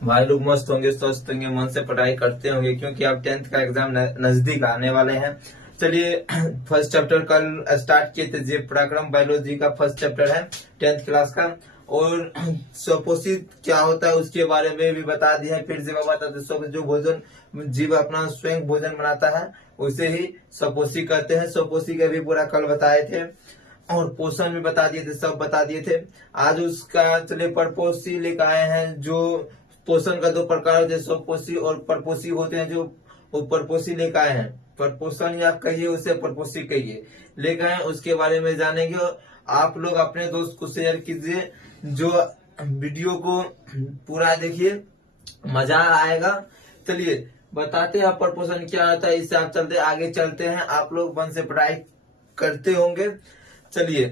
भाई लोग मस्त होंगे, स्वस्थ होंगे, मन से पढ़ाई करते होंगे क्योंकि अब 10th का एग्जाम नजदीक आने वाले हैं। चलिए फर्स्ट चैप्टर कल स्टार्ट किए थे, जीव पराक्रम बायोलॉजी का फर्स्ट चैप्टर है 10th क्लास का। और स्वपोषित क्या होता है उसके बारे में भी बता दिया है। फिर से मैं बताते, सब जो भोजन जीव अपना स्वयं भोजन बनाता है उसे ही स्वपोषी कहते हैं। स्वपोषी का भी पूरा कल बताए थे और पोषण भी बता दिए थे, सब बता दिए थे। आज उसका चलिए परपोषी लेकर आए हैं। जो पोषण का दो प्रकार होते हैं, स्वपोषी और परपोषी होते हैं। जो वो परपोषी लेकर आए हैं, परपोषण या कहिए उसे परपोषी कहिए, लेकर आए उसके बारे में जानेंगे। आप लोग अपने दोस्त को शेयर कीजिए, जो वीडियो को पूरा देखिए, मजा आएगा। चलिए बताते हैं परपोषण क्या होता है, इससे आप चलते आगे चलते हैं। आप लोग मन से पढ़ाई करते होंगे। चलिए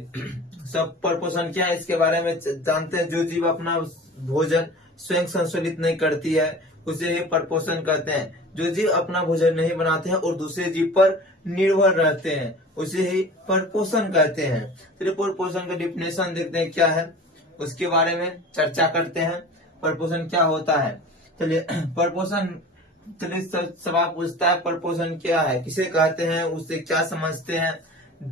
सब परपोषण क्या है इसके बारे में जानते हैं। जो जीव अपना भोजन स्वयं संशोधित नहीं करती है उसे ही परपोषण कहते हैं। जो जीव अपना भोजन नहीं बनाते हैं और दूसरे जीव पर निर्भर रहते हैं उसे ही परपोषण कहते हैं। चलिए परपोषण का डिफिनेशन देखते हैं क्या है, उसके बारे में चर्चा करते हैं। परपोषण क्या होता है, चलिए परपोषण। चलिए सवाल पूछता है परपोषण क्या है, किसे कहते हैं, उससे क्या समझते हैं।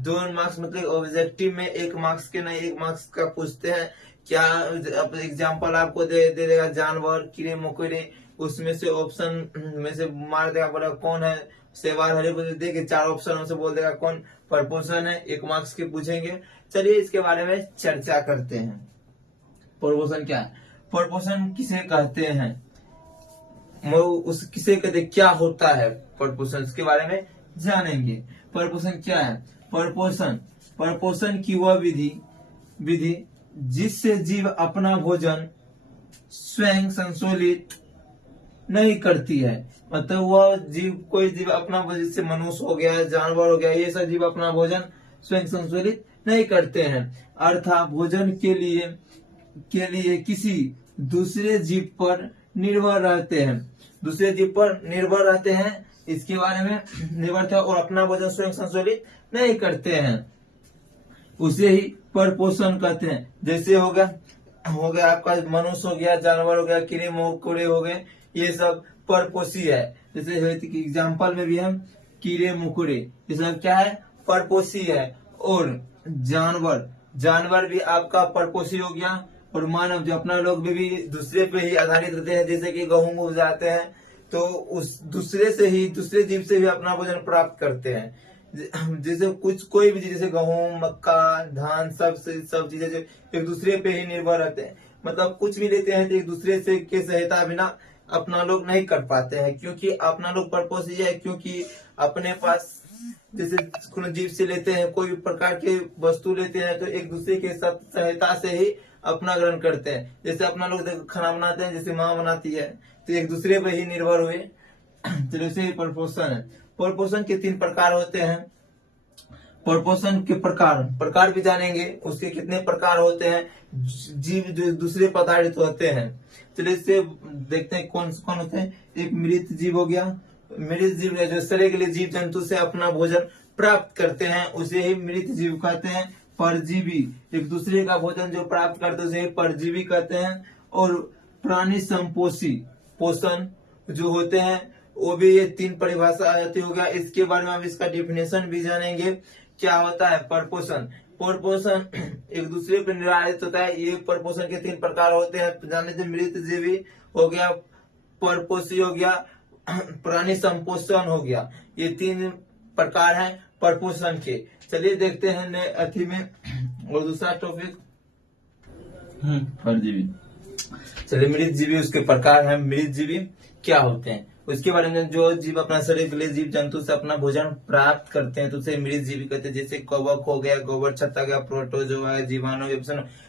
2 मार्क्स मतलब ऑब्जेक्टिव में 1 मार्क्स के नहीं 1 मार्क्स का पूछते हैं। क्या एग्जाम्पल आपको दे देगा, जानवर, कीड़े मकोड़े, उसमें से ऑप्शन में से मार देगा, बोला कौन है, सेवाल हरे दे के 4 ऑप्शन से बोल देगा कौन परपोषण है। 1 मार्क्स के पूछेंगे। चलिए इसके बारे में चर्चा करते हैं। परपोषण क्या है, परपोषण किसे कहते हैं, उस किसे कहते, क्या होता है परपोषण, इसके बारे में जानेंगे। परपोषण क्या है, परपोषण की वह विधि जिससे जीव अपना भोजन स्वयं संशोधित नहीं करती है। मतलब वह जीव, कोई जीव अपना, जैसे मनुष्य हो गया, जानवर हो गया, ये सब जीव अपना भोजन स्वयं संशोधित नहीं करते हैं। अर्थात भोजन के लिए किसी दूसरे जीव पर निर्भर रहते हैं, दूसरे जीव पर निर्भर रहते हैं, इसके बारे में निर्भर थे और अपना भोजन स्वयं संशोधित नहीं करते हैं, उसे ही परपोषण कहते हैं। जैसे हो गया आपका मनुष्य हो गया, जानवर हो गया, कीड़े मकोड़े हो गए, ये सब परपोषी है। जैसे एग्जाम्पल में भी हम कीड़े मकोड़े, ये सब क्या है, परपोषी है। और जानवर भी आपका परपोषी हो गया। और मानव, जो अपना लोग भी दूसरे पे ही आधारित रहते हैं, जैसे कि गेहूं उपजाते हैं तो उस दूसरे जीव से भी अपना भोजन प्राप्त करते हैं। जैसे कोई भी, जैसे गेहूं, मक्का, धान, सब चीजें जो एक दूसरे पे ही निर्भर रहते हैं। मतलब कुछ भी लेते हैं तो एक दूसरे से के सहायता बिना अपना लोग नहीं कर पाते हैं, क्योंकि अपना लोग परपोषी है। क्योंकि अपने पास जैसे कोनो जीव से लेते हैं, कोई भी प्रकार के वस्तु लेते हैं तो एक दूसरे के साथ सहायता से ही अपना ग्रहण करते हैं। जैसे अपना लोग खाना बनाते हैं, जैसे माँ बनाती है, तो एक दूसरे पर ही निर्भर हुए। तो जैसे परपोषण है। परपोषण के 3 प्रकार होते हैं। परपोषण के प्रकार भी जानेंगे, उसके कितने प्रकार होते हैं, जीव जो दूसरे पर आधारित होते हैं। चलिए इससे देखते हैं कौन कौन होते हैं। एक मृत जीव हो गया, मृत जीव जो शरीर के लिए जीव जंतु से अपना भोजन प्राप्त करते हैं उसे ही मृत जीव कहते हैं। परजीवी, एक दूसरे का भोजन जो प्राप्त करते हैं उसे परजीवी कहते हैं। और प्राणी संपोषी, पोषण जो होते हैं, वो भी ये 3 परिभाषा आती हो गया। इसके बारे में हम इसका डिफिनेशन भी जानेंगे, क्या होता है परपोषण। एक दूसरे पर निर्धारित होता है। ये परपोषण के 3 प्रकार होते हैं, जाने से मृत जीवी हो गया, परपोषी हो गया, प्राणी संपोषण हो गया। ये 3 प्रकार हैं परपोषण के। चलिए देखते हैं अथी में और दूसरा टॉपिक परजीवी। चलिए मृत जीवी, उसके प्रकार हैं। मृत जीवी क्या होते हैं उसके बारे में। जो जीव अपना शरीर के लिए जीव जंतु से अपना भोजन प्राप्त करते हैं तो उसे मृत जीवी कहते हैं। जैसे कवक हो गया, गोबर छत्ता गया, प्रोटोजोआ है, जीवाणु,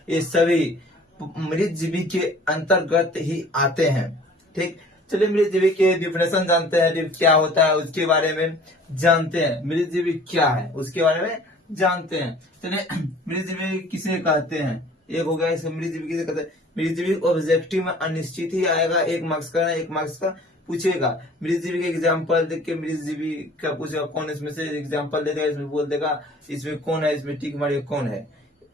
ये सभी मृत जीवी के अंतर्गत ही आते हैं। ठीक, चलिए मृत जीवी के डिफिनेशन जानते हैं, क्या होता है उसके बारे में जानते हैं। मृत जीवी क्या है उसके बारे में जानते हैं। चलिए मृत जीवी किसे कहते हैं, एक हो गया इसका मृत जीवी किसे कहते हैं। मृत जीवी ऑब्जेक्टिव में अनिश्चित ही आएगा, 1 मार्क्स का 1 मार्क्स का पूछेगा। मृत जीवी के एग्जाम्पल देख के मृत जीवी का पूछेगा, कौन इसमें से एग्जाम्पल दे देगा, इसमें बोल देगा इसमें कौन है, इसमें टिक मारिए कौन है।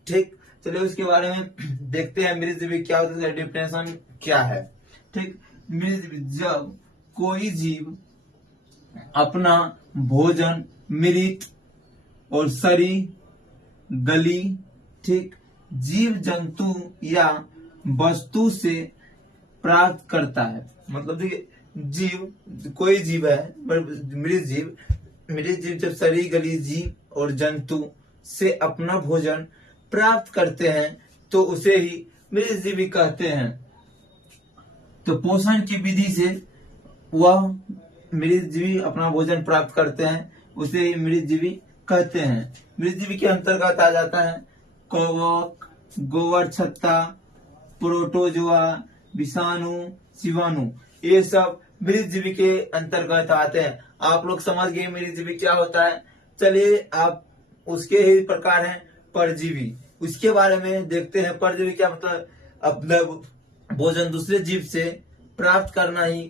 ठीक, चलिए उसके बारे में देखते हैं मृत जीवी क्या होता है, डिफिनेशन क्या है। ठीक। मृतजीवी, जब कोई जीव अपना भोजन मृत और सरी, गली, ठीक, जीव जंतु या वस्तु से प्राप्त करता है। मतलब देखिए, जीव, कोई जीव है, मृत जीव जब सरी, गली, जीव और जंतु से अपना भोजन प्राप्त करते हैं तो उसे ही मृतजीवी कहते हैं। तो पोषण की विधि से वह मृतजीवी अपना भोजन प्राप्त करते हैं, उसे ही मृतजीवी कहते हैं। मृतजीवी के अंतर्गत आ जाता है कवक, गोबर छत्ता, प्रोटोजोआ, विषाणु, जीवाणु, ये सब मृतजीवी के अंतर्गत आते हैं। आप लोग समझ गए मृतजीवी क्या होता है। चलिए, आप उसके ही प्रकार हैं परजीवी, उसके बारे में देखते हैं। परजीवी क्या मतलब, अपना भोजन दूसरे जीव से प्राप्त करना ही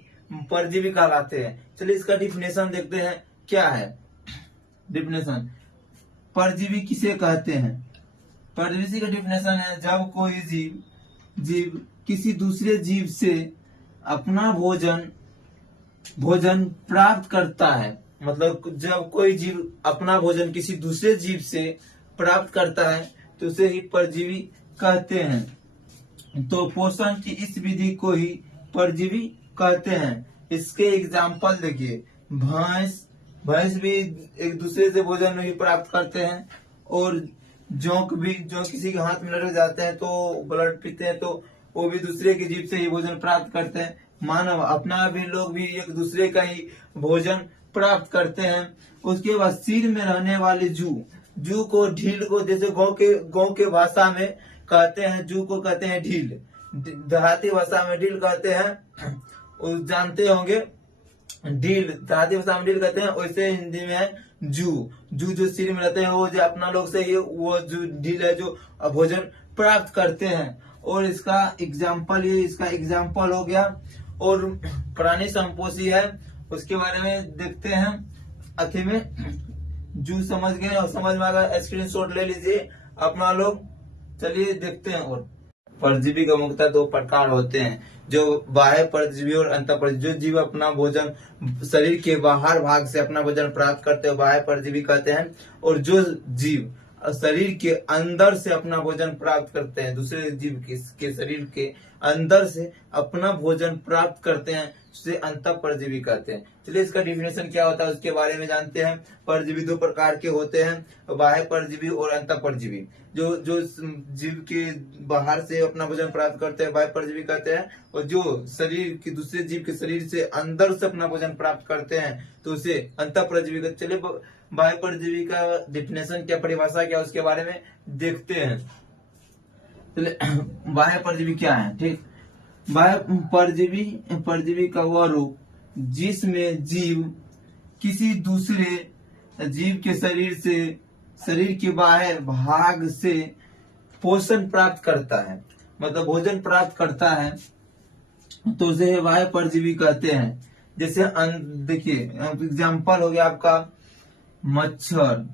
परजीवी कहलाते हैं। चलिए, इसका डिफिनेशन देखते हैं क्या है। डिफिनेशन, परजीवी किसे कहते हैं। परजीवी का डिफिनेशन है, जब कोई जीव किसी दूसरे जीव से अपना भोजन प्राप्त करता है। मतलब जब कोई जीव अपना भोजन किसी दूसरे जीव से प्राप्त करता है तो उसे ही परजीवी कहते हैं। तो पोषण की इस विधि को ही परजीवी कहते हैं। इसके एग्जाम्पल देखिए, भैंस भी एक दूसरे से भोजन नहीं प्राप्त करते हैं, और जोंक भी, जो किसी के हाथ में लड़ जाते हैं तो ब्लड पीते हैं, तो वो भी दूसरे के जीव से ही भोजन प्राप्त करते हैं। मानव अपना भी, लोग भी एक दूसरे का ही भोजन प्राप्त करते हैं। उसके बाद सिर में रहने वाले जू को, ढील को, जैसे गाँव के भाषा में कहते हैं, जू को कहते हैं ढील, देहाती भाषा में ढील कहते हैं, जानते होंगे ढील, देहाती भाषा में ढील कहते हैं, वैसे हिंदी में है जू जो सिर में रहते हैं, वो जो अपना लोग से ही वो जो ढील है जो भोजन प्राप्त करते हैं। और इसका एग्जाम्पल हो गया। और प्राणी संपोषी है, उसके बारे में देखते हैं। आखिर में जू समझ गए और समझ में आ गया, स्क्रीनशॉट ले लीजिए अपना लोग। चलिए देखते हैं। और परजीवी का मुख्यतः दो प्रकार होते हैं, जो बाह्य परजीवी और अंतः परजीवी। जो जीव अपना भोजन शरीर के बाहर भाग से अपना भोजन प्राप्त करते हैं बाह्य परजीवी कहते हैं, और जो जीव शरीर के अंदर से अपना भोजन प्राप्त करते हैं, दूसरे जीव के शरीर के अंदर से अपना भोजन प्राप्त करते हैं, उसे अंतः परजीवी कहते हैं। चलिए, इसका डिफिनेशन क्या होता है उसके बारे में जानते हैं। परजीवी दो प्रकार के होते हैं, बाह्य परजीवी और अंतः परजीवी। जो जीव के बाहर से अपना भोजन प्राप्त करते हैं बाह्य परजीवी कहते हैं, और जो शरीर के दूसरे जीव के शरीर से अंदर से अपना भोजन प्राप्त करते हैं तो उसे अंतः परजीवी कहते हैं। चलिए, बाह्य परजीवी का डिफिनेशन क्या, परिभाषा क्या, उसके बारे में देखते हैं। चलिए, बाह्य परजीवी क्या है। ठीक, बाह्य परजीवी का वह रूप जिसमें जीव किसी दूसरे जीव के शरीर के बाह्य भाग से पोषण प्राप्त करता है, मतलब भोजन प्राप्त करता है, तो उसे बाह्य परजीवी कहते हैं। जैसे देखिए, एग्जाम्पल हो गया आपका मच्छर,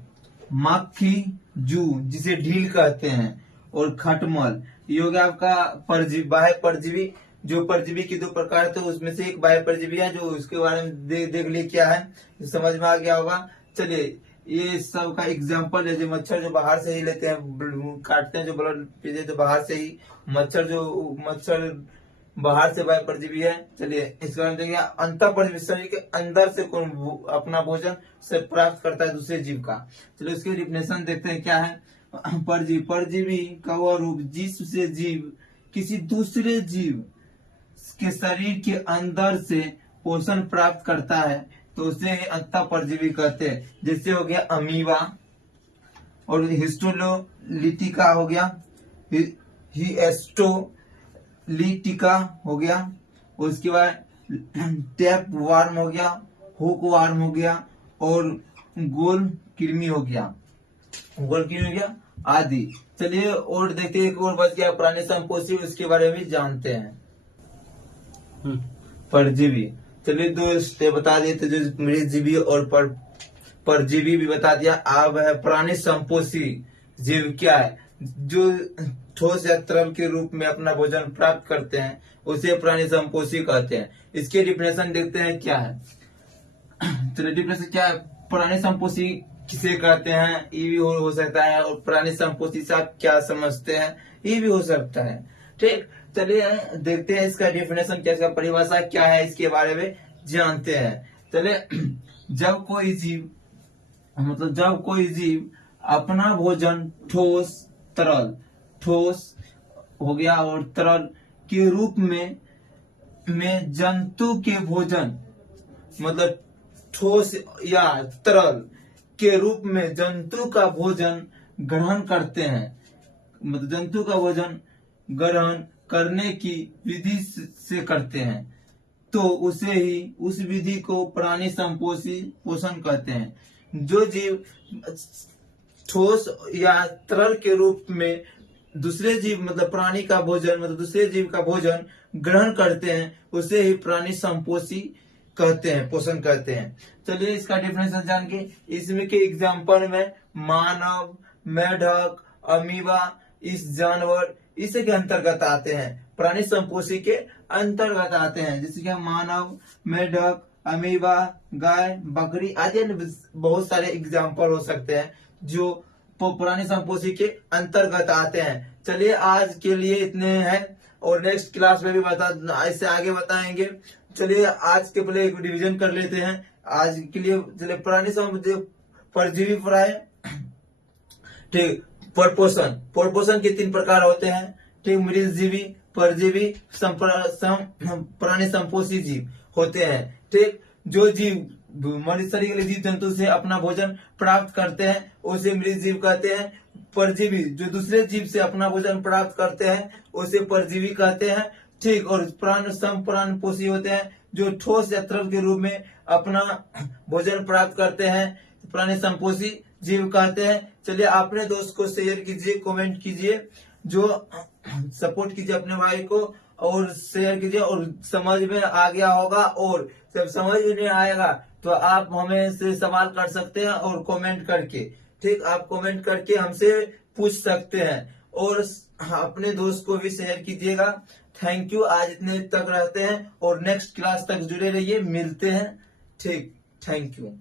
मक्खी, जू जिसे ढील कहते हैं, और खटमल, ये हो गया आपका बाह्य परजीवी। जो परजीवी की दो प्रकार थे उसमें से एक बाह्य परजीवी है, जो उसके बारे में देख लिए क्या है, समझ में आ गया होगा। चलिए, ये सब का एग्जाम्पल है। जो मच्छर जो बाहर से ही लेते हैं, काटते हैं, जो ब्लड पीते तो बाहर से ही मच्छर बाहर से बाह्य परजीवी है। चलिए, इसके बारे में देखिए, अंतः परजीवी शरीर के अंदर से अपना भोजन से प्राप्त करता है दूसरे जीव का। चलिए, उसके डिफिनेशन देखते हैं क्या है। परजीवी का वह रूप जिससे जीव किसी दूसरे जीव के शरीर के अंदर से पोषण प्राप्त करता है तो उसे अंतः परजीवी कहते हैं। जैसे हो गया अमीबा, और हिस्टोलिटिका हो गया, हिस्टोलिटिका हो गया, उसके बाद टैप वार्म हो गया, हुक वार्म हो गया, और गोल कृमि हो गया आदि। चलिए, और देखते हैं, एक और बच गया प्राणी संपोषी, उसके बारे में जानते हैं। परजीवी, चलिए 2 स्टेप बता दिए थे, जो मृतजीवी और परजीवी भी बता दिया। अब है प्राणी संपोषी जीव क्या है। जो ठोस या तरल के रूप में अपना भोजन प्राप्त करते हैं उसे प्राणी संपोषी कहते हैं। इसके डिफिनेशन देखते हैं क्या है। चलिए डिफिनेशन क्या है, प्राणी संपोषी किसे कहते हैं ये भी हो सकता है, और प्राणी संपोषी से आप क्या समझते हैं ये भी हो सकता है। ठीक, चलिए देखते हैं इसका डिफिनेशन क्या, इसका परिभाषा क्या है, इसके बारे में जानते हैं। चलिए जब कोई जीव अपना भोजन ठोस हो गया और तरल के रूप में जंतु के भोजन, मतलब ठोस या तरल के रूप में जंतु का भोजन ग्रहण करते हैं, मतलब जंतु का भोजन ग्रहण करने की विधि से करते हैं, तो उस विधि को प्राणी संपोषी पोषण कहते हैं। जो जीव ठोस या तरल के रूप में दूसरे जीव मतलब प्राणी का भोजन मतलब दूसरे जीव का भोजन ग्रहण करते हैं उसे ही प्राणी संपोषी कहते हैं, पोषण कहते हैं। चलिए इसका डिफिनेशन जान के, इसमें के एग्जाम्पल में मानव, मेढक, अमीबा, इस जानवर इसी के अंतर्गत आते हैं, प्राणी संपोषी के अंतर्गत आते हैं। जैसे कि मानव, मेढक, अमीबा, गाय, बकरी आदि बहुत सारे एग्जाम्पल हो सकते हैं जो प्राणी संपोषी के अंतर्गत आते हैं। चलिए आज के लिए इतने हैं और नेक्स्ट क्लास में भी इससे आगे बताएंगे। चलिए आज के पहले एक रिवीजन कर लेते हैं आज के लिए। चलिए प्राणी संपोषी परजीवी प्राय, ठीक, परपोषण के 3 प्रकार होते हैं, ठीक, मृतजीवी, परजीवी, प्राणी संपोषी जीव होते हैं। ठीक, जो जीव मनुष्य शरीर के जीव जंतु से अपना भोजन प्राप्त करते हैं उसे मृत जीव कहते हैं। परजीवी जो दूसरे जीव से अपना भोजन प्राप्त करते हैं उसे परजीवी कहते हैं। ठीक, और प्राण पोषी होते हैं जो ठोस या तरल के रूप में अपना भोजन प्राप्त करते हैं, प्राणी संपोषी जीव कहते हैं। चलिए अपने दोस्त को शेयर कीजिए, कमेंट कीजिए, जो सपोर्ट कीजिए अपने भाई को और शेयर कीजिए, और समझ में आ गया होगा, और जब समझ में नहीं आएगा तो आप हमें से सवाल कर सकते हैं और कमेंट करके, ठीक, आप कमेंट करके हमसे पूछ सकते हैं, और अपने दोस्त को भी शेयर कीजिएगा। थैंक यू, आज इतने तक रहते हैं और नेक्स्ट क्लास तक जुड़े रहिए, मिलते हैं। ठीक, थैंक यू।